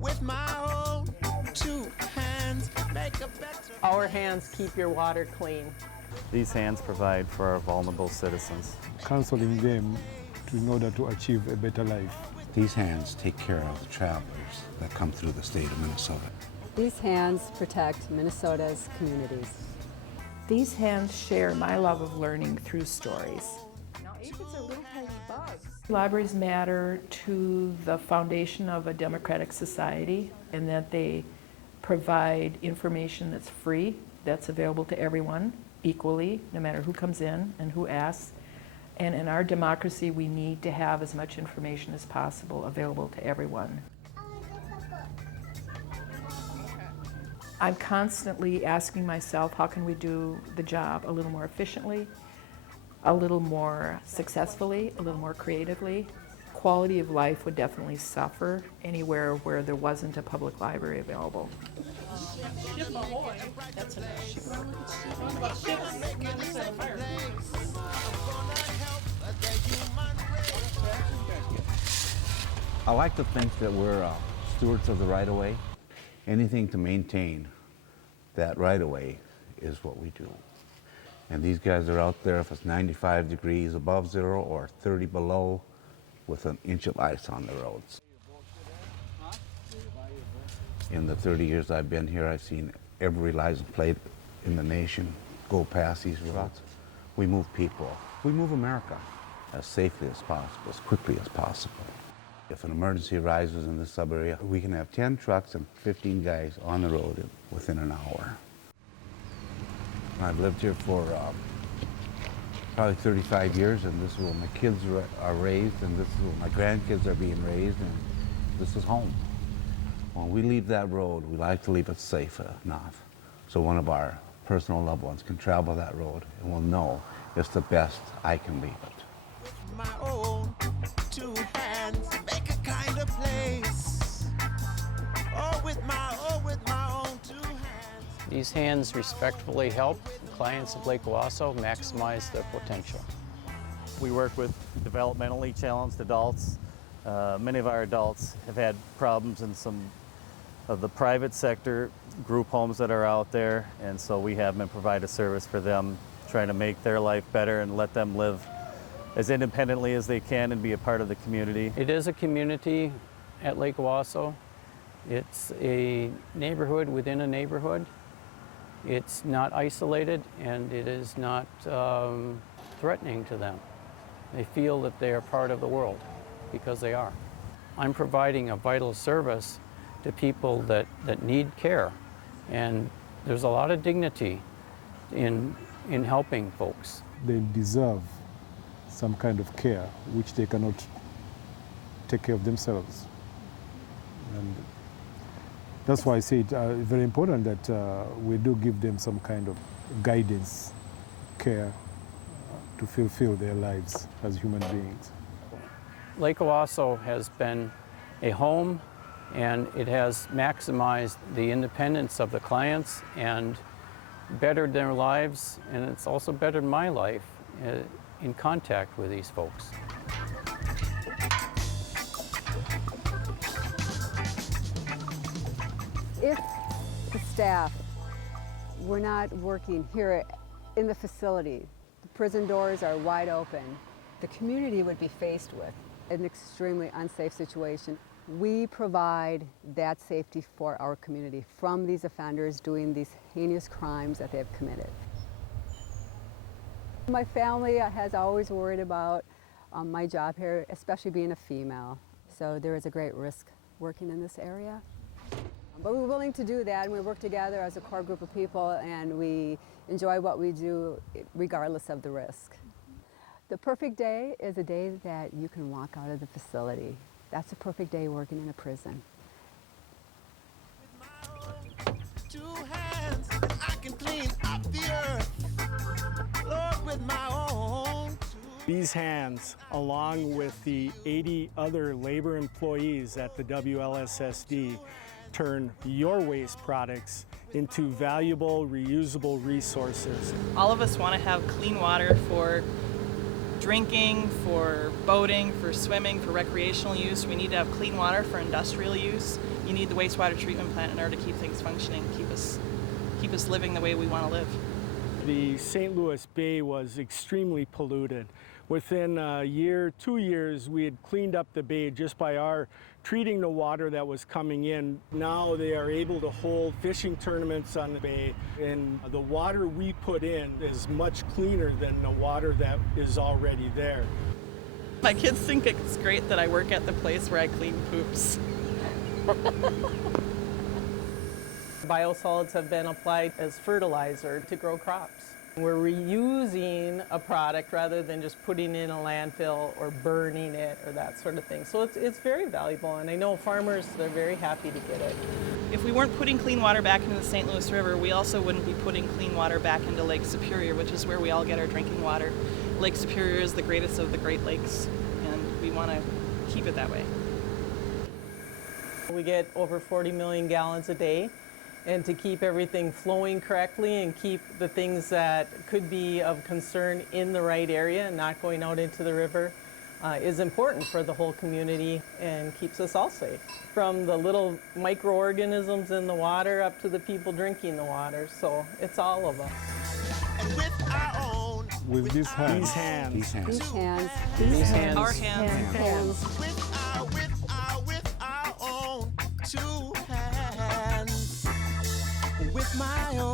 With my own two hands, make a better. Our hands keep your water clean. These hands provide for our vulnerable citizens. Counseling them in order to achieve a better life. These hands take care of the travelers that come through the state of Minnesota. These hands protect Minnesota's communities. These hands share my love of learning through stories. Now, aphids are little tiny bugs. Libraries matter to the foundation of a democratic society in that they provide information that's free, that's available to everyone equally, no matter who comes in and who asks. And in our democracy, we need to have as much information as possible available to everyone. I'm constantly asking myself, how can we do the job a little more efficiently, a little more successfully, a little more creatively? Quality of life would definitely suffer anywhere where there wasn't a public library available. I like to think that we're stewards of the right-of-way. Anything to maintain that right-of-way is what we do. And these guys are out there if it's 95 degrees above zero or 30 below with an inch of ice on the roads. In the 30 years I've been here, I've seen every license plate in the nation go past these roads. We move people. We move America as safely as possible, as quickly as possible. If an emergency arises in this sub-area, we can have 10 trucks and 15 guys on the road within an hour. I've lived here for probably 35 years, and this is where my kids are raised, and this is where my grandkids are being raised, and this is home. When we leave that road, we like to leave it safe enough so one of our personal loved ones can travel that road and will know it's the best I can leave it. With my own two hands, make a kind of place. Oh, with my own two hands. These hands respectfully help clients of Lake Owasso maximize their potential. We work with developmentally challenged adults. Many of our adults have had problems in some of the private sector group homes that are out there, and so we have them provide a service for them, trying to make their life better and let them live as independently as they can and be a part of the community. It is a community at Lake Owasso. It's a neighborhood within a neighborhood. It's not isolated, and it is not threatening to them. They feel that they are part of the world because they are. I'm providing a vital service to people that need care, and there's a lot of dignity in helping folks. They deserve some kind of care which they cannot take care of themselves. And that's why I say it's very important that we do give them some kind of guidance, care to fulfill their lives as human beings. Lake Owasso has been a home, and it has maximized the independence of the clients and bettered their lives, and it's also bettered my life in contact with these folks. If the staff were not working here in the facility, the prison doors are wide open, the community would be faced with an extremely unsafe situation. We provide that safety for our community from these offenders doing these heinous crimes that they have committed. My family has always worried about my job here, especially being a female. So there is a great risk working in this area. But we're willing to do that, and we work together as a core group of people, and we enjoy what we do regardless of the risk. The perfect day is a day that you can walk out of the facility. That's a perfect day working in a prison. With my own two hands, I can clean up the earth. Lord, with my own two. These hands, along with the 80 other labor employees at the WLSSD, turn your waste products into valuable, reusable resources. All of us want to have clean water for drinking, for boating, for swimming, for recreational use. We need to have clean water for industrial use. You need the wastewater treatment plant in order to keep things functioning, keep us living the way we want to live. The St. Louis Bay was extremely polluted. Within a year, 2 years, we had cleaned up the bay just by our treating the water that was coming in. Now they are able to hold fishing tournaments on the bay, and the water we put in is much cleaner than the water that is already there. My kids think it's great that I work at the place where I clean poops. Biosolids have been applied as fertilizer to grow crops. We're reusing a product rather than just putting in a landfill or burning it or that sort of thing. So it's very valuable, and I know farmers are very happy to get it. If we weren't putting clean water back into the St. Louis River, we also wouldn't be putting clean water back into Lake Superior, which is where we all get our drinking water. Lake Superior is the greatest of the Great Lakes, and we want to keep it that way. We get over 40 million gallons a day, and to keep everything flowing correctly and keep the things that could be of concern in the right area and not going out into the river is important for the whole community and keeps us all safe. From the little microorganisms in the water up to the people drinking the water, so it's all of us. And with our own, With these hands. These hands. These hands. These hands. These hands. Our hands. Hands. with our own 2 hands. With my own.